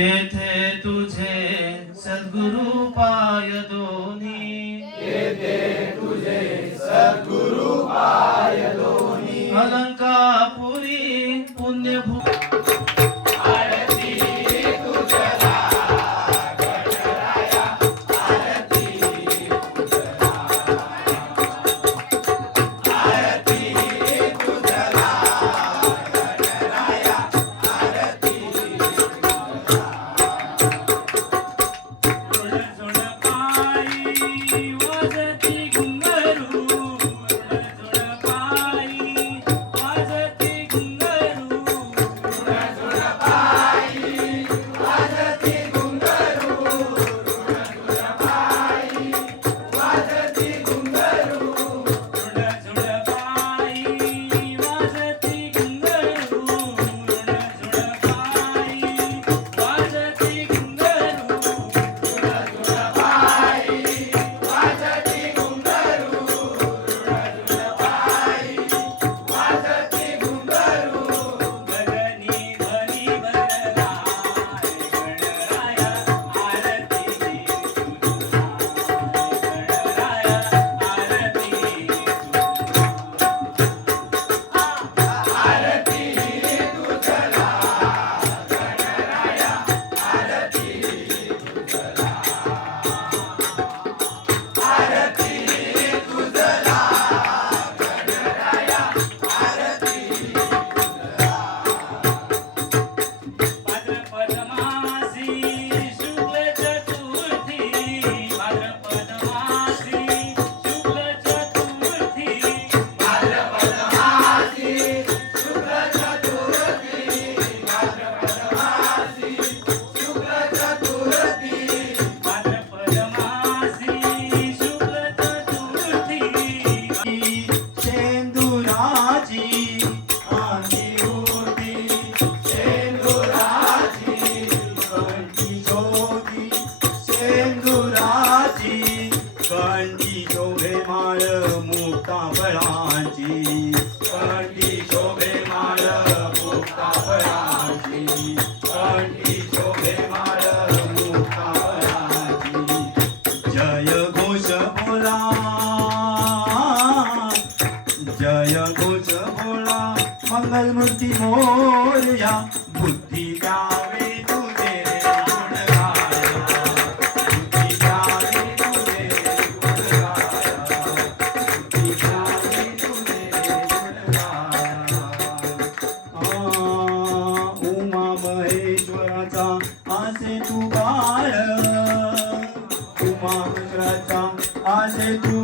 did. Ram Ram Ram Ram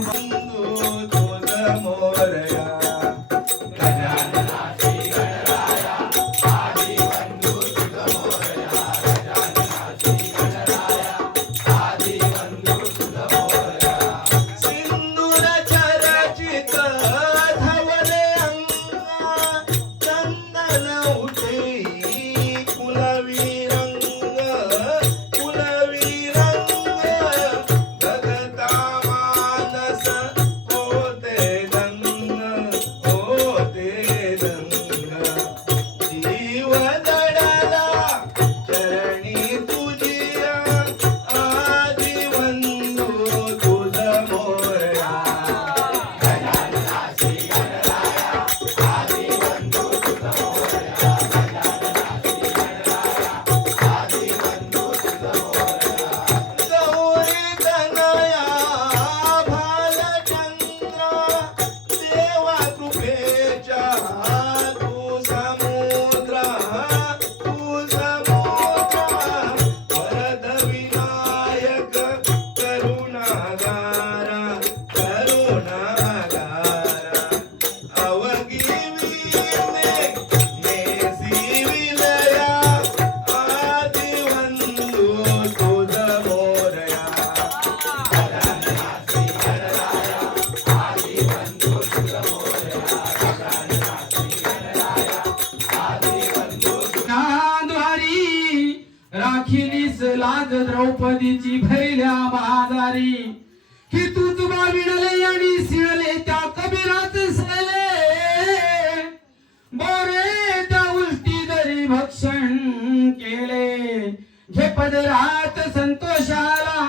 पदरात संतोषाला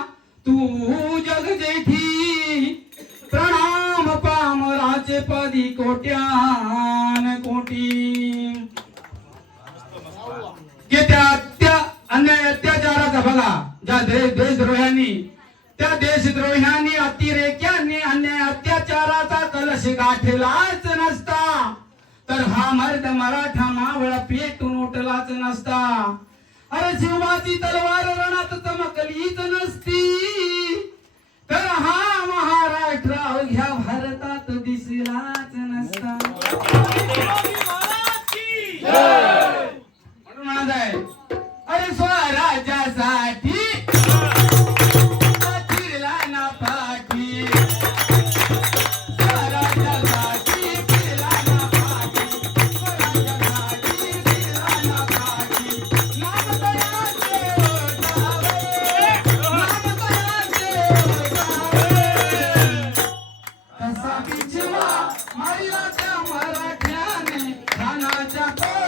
तू जग जेठी. प्रणाम पामराचे पदी कोट्यान कोटी. के त्या त्या अन्याय अत्याचाराचा बघा ज्या देशद्रोह्यांनी त्या देशद्रोह्यांनी अतिरेक्यांनी अन्याय अत्याचाराचा कलश गाठलाच नसता. तर हा मर्द मराठा मावळा पेटून उठलाच नसता. अरे शिवाची तलवार Mariota, Mariota, Mariota, Mariota, Mariota, Mariota, Mariota, Mariota,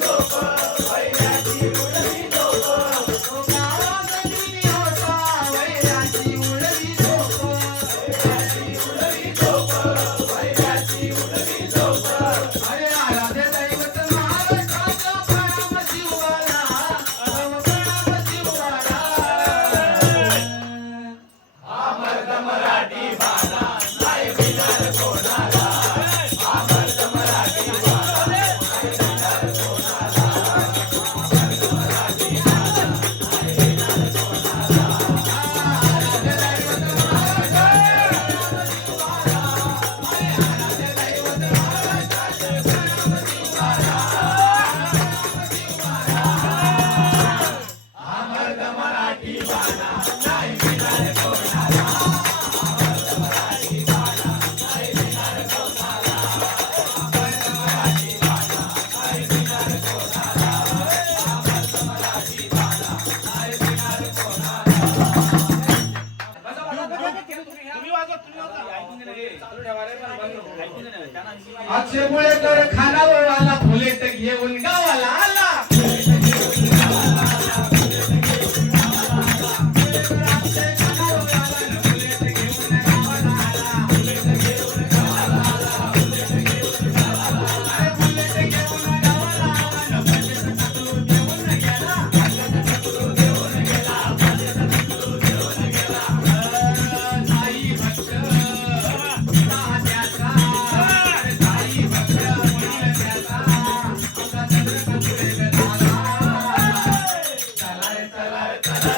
Gopal अक्षय मुळेकर खानावर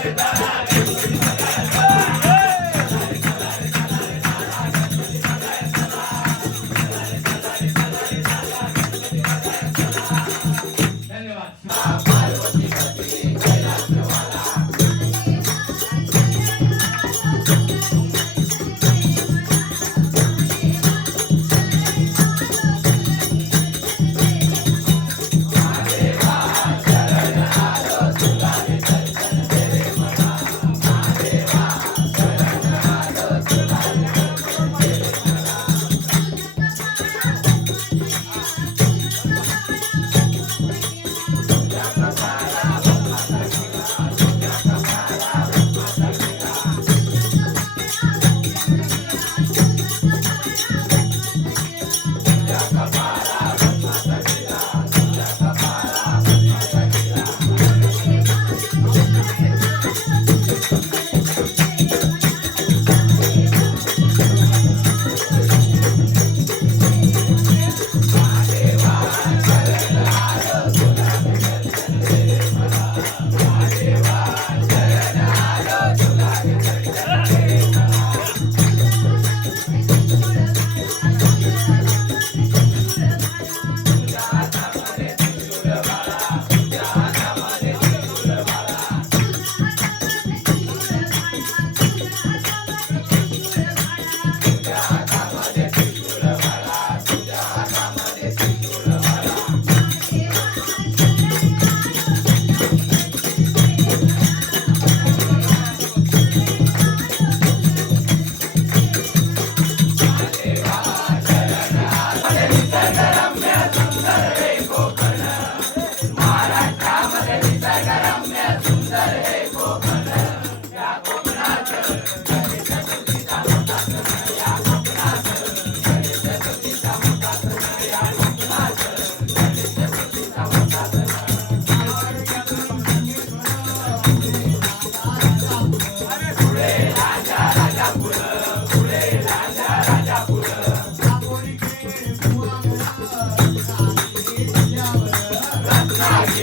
Everybody. Live.